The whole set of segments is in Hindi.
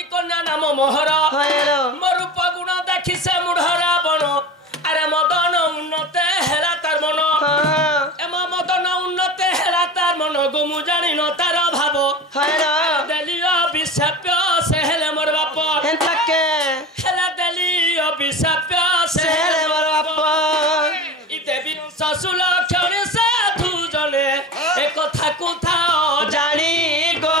सती कन्या नाम मोहर मरूप गुण देखी से मुढ़ रावण अरे मदन उन्नते हेला तार मन एम मदन उन्नते हेला तार मन गो मु जानी न तार भाव देली अभिशाप्य से हेले मोर बाप हेला देली अभिशाप्य से हेले मोर बाप इ देवी ससुर क्षण साधु जने एक कथा कुथा जानी गो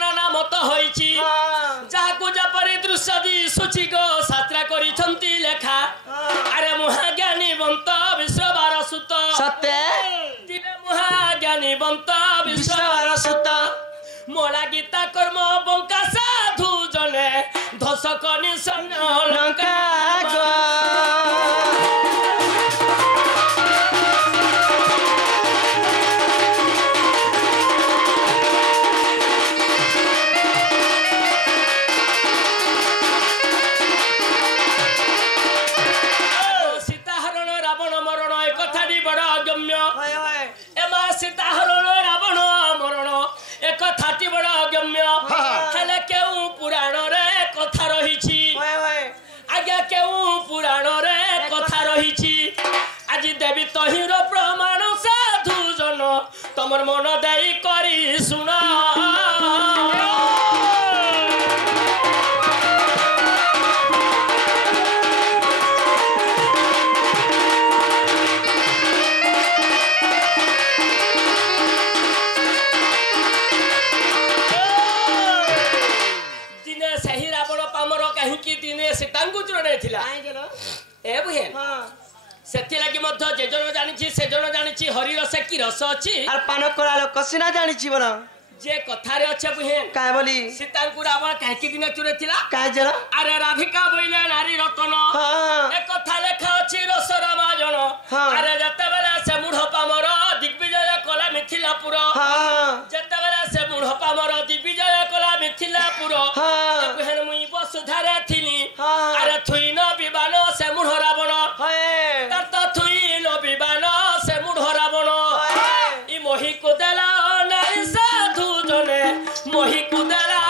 नाना मत होइची जाकु जपरि दृश्य दी सूची गो शास्त्र करिसंती लेखा अरे महाज्ञानी बंत विश्ववार सुत सत्य दिने महाज्ञानी बंत विश्ववार सुत मोला गीता कर्म बंका साधु जने धसक निशन लंका गो देवी तहिर प्रमाण साधु जन तमर मन दई करी सुना दिने सही रावण पामर कहीं दिने से टांगुचुर नहीं ए बुहे सेति लागि मध्य जे जन जानिछि से जन जानिछि हरि रस की रस अछि आर पान करालो कसिना जानिछि बन जे कथा रे अछि बुहे काय बोली सीतांकु रावण काहे की दिन चुरे थिला काय जन अरे राधिका बोइले नारी रतन ए कथा लेखा अछि रस रामायण अरे जते बेला से मूढ़ पामर दिग्विजय कला मिथिलापुर जते बेला से मूढ़ पामर दिग्विजय कला मिथिलापुर बुहेन मुई वसुधारे थिनी अरे थुइन विमान से मूढ़ रावण से मुढ़ रावण इ मोहि को देला नाई साधु जने मोहि को देला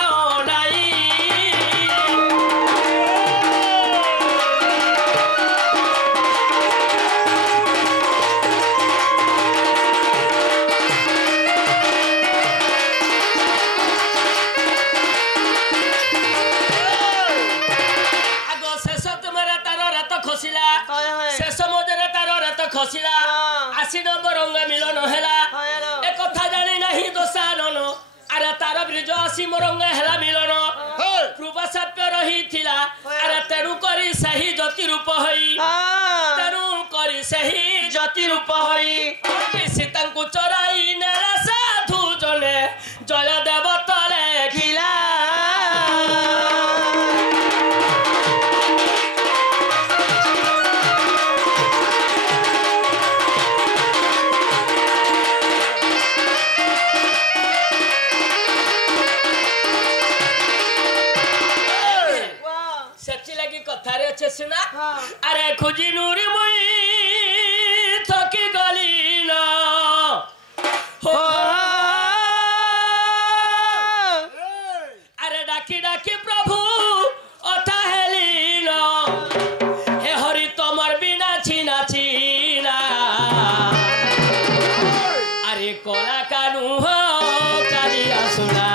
नाई आगो शेष तुम्हारा तार रात खसिला शेष मजरे तार रात खसिला आसी नंबर रंग मिलन हेला एक कथा जानी नहीं दोषानन अरे तार ब्रिज आसी मोरंग हेला मिलन पूर्व साप्य रही थिला अरे तेनु करी सही ज्योति रूप होई तेनु करी सही ज्योति रूप होई सीतांकु चराई नेला साधु जने जय देव तले खिला सुना अरे खुजी नूरी मुई थकी गली ना हो अरे डाकी डाकी प्रभु अथा हेली ना हे हरि तमर बिना छीना छीना अरे कोला कानू हो कालिया सुना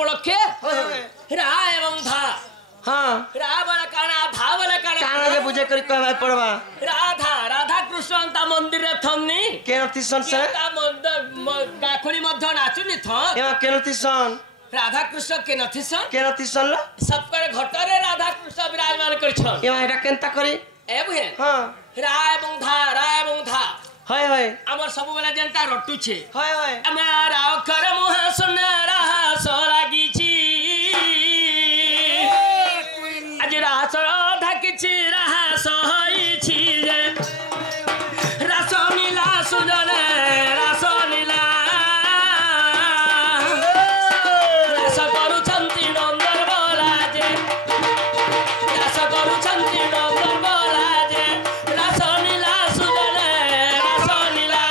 पड़खे रा एवं धा हां रा वाला काना धा वाला काना काना जे बुझे करी कहबा पड़वा राधा राधा कृष्ण ता मंदिर रे थमनी केनती सन से ता मंदिर गाखुली मध्य नाचुनी थ एमा केनती सन राधा कृष्ण केनती सन सब करे घटरे राधा कृष्ण विराजमान कर छ एमा एटा केनता करी ए बुहे हां रा एवं धा हाय हाय हमर सब बेला जनता रट्टू छे हाय हाय हमारा अखर मुहा सुनारा सो लागी छी आज रास राधा किछि रास होई छी जे रास नीला सुजन रास नीला रास करू छंती नंदर बोला जे रास करू छंती नंदर बोला जे रास नीला सुजन रास नीला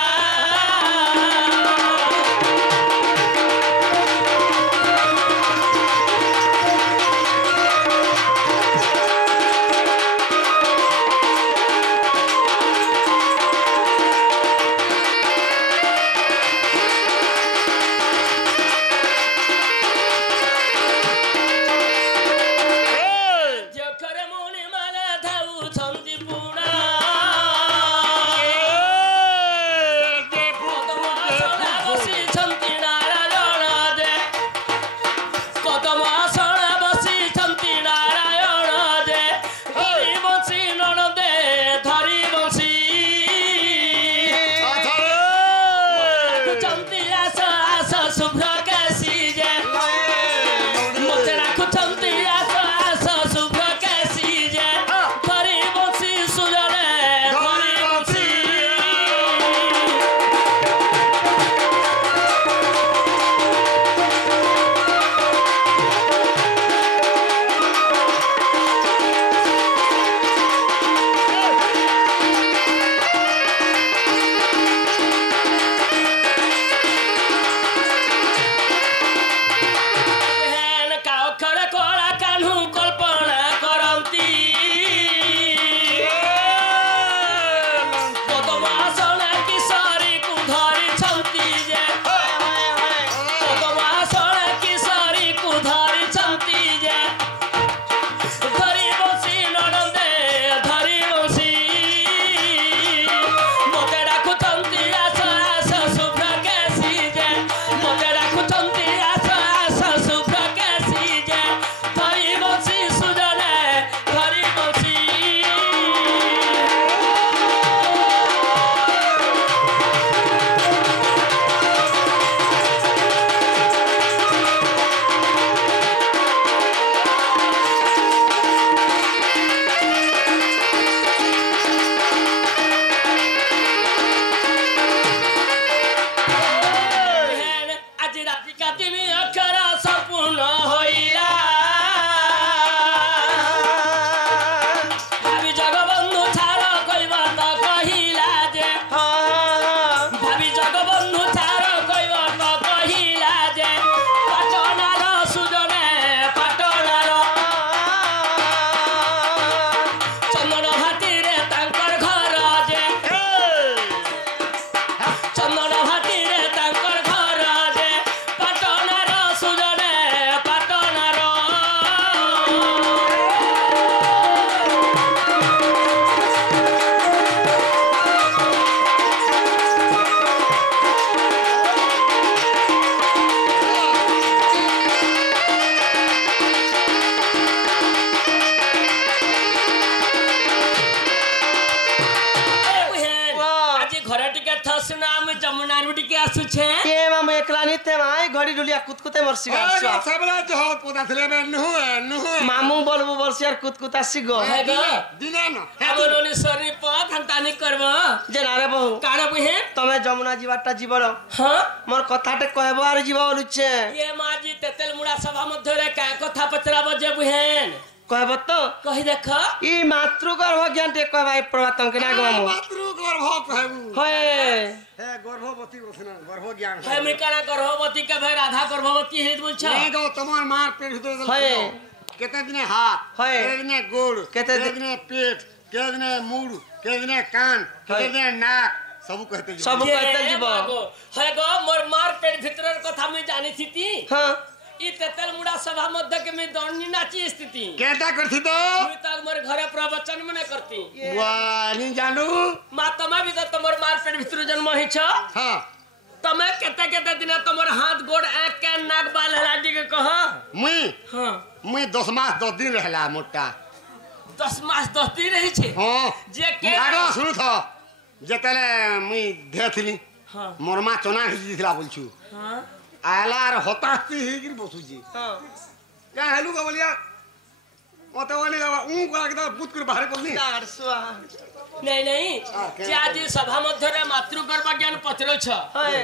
छे ये माम एकला निते माई घड़ी डुलिया कुतकुते मरसी गाछ सबला जो पोता थले में नुहु मामू बोलबो बरसियार कुतकुता सिगो है ग दिना न हमरोनी शरीर पर हंतानी करबो जे नारे बहु कारे बुहे तमे जमुना जीवाटा जीवल हां मोर कथाटे कहबो आर जीवा बोलुचे ये माजी तेतेल मुड़ा सभा मध्य रे का कथा पचराबो जे बुहेन कहबो तो कहि देख ई मातृगर्भ ज्ञान टे कहबाई प्रवातम के ना गमो मातृगर्भ कहबू होय हे गर्भवती ओसना गर्भ ज्ञान है मिकाना गर्भवती के भाई राधा गर्भवती है बोल छ नहीं गो तमर मार पेट भीतर होय केते दिने हाथ होय केते दिने गोड़ केते दिने पेट केते दिने मुंड केते दिने कान केते दिने नाक सब कहते जीव है गो मोर मार पेट भीतर कथा में जानी थी हां इ तेतल मुड़ा सभा मध्य के में दौड़नी नाची स्थिति केटा करथि तो मुई तो मोर घरे प्रवचन मने करती वानी जानू मा तमा भी तो तमर मार पेट भितर जन्म हि छ हां तमे केते केते दिन तमर हाथ गोड़ आंख के नाक बाल हलाडी के कह मुई हां मुई 10 मास 10 दिन रहला मोटा 10 मास 10 दिन रही छे हां जे के आगो सुनु था जेतले मुई धेथिली हां मोर मा चना हिजी दिला बोलछु हां आला आर हतास्ती हिगिर बसुजी हां क्या हेलु का बोलिया ओते वाली लगा को लगदा बुत कर बाहर बोलनी गारसुआ नहीं नहीं जे आज सभा मध्य रे मातृगर्भ ज्ञान पत्र छ होय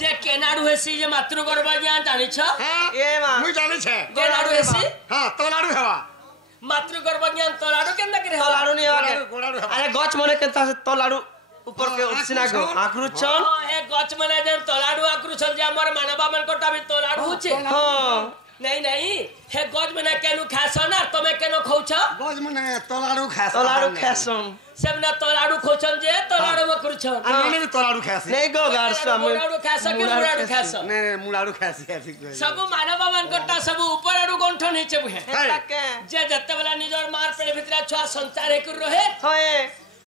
जे केनाडू हेसी जे मातृगर्भ ज्ञान जानि छ ए मा मुई जानि छे केनाडू हेसी हां तोलाडू हेवा मातृगर्भ ज्ञान तोलाडू केनदा करे तो लाडू नहीं होगा गोडाडू हेवा अरे गच मने केता से तो लाडू ऊपर के उठसिना गो आकृचन ए गच मने जे तोलाडू आकृचन जे हमर मानवा मन कोटा भी तोलाडू छे हां नहीं नहीं हे गज मने केनु खास ना तमे केनो खौछ गोज मने तोलाडू खास तो लाडू खेसम सब ना तोलाडू खोचन जे तोलाडू म करूछन अन्ने भी तोलाडू खास नहीं गो गारसुआ मुराडू खास के मुराडू खास ने मुलाडू खास है ठीक है सब मानवा मन कोटा सब ऊपर आडू गंठन हिचे बुहे हेता के जे जत्ते वाला निजर मार पेड़ भितरा छुआ संचार हे कर रहे होय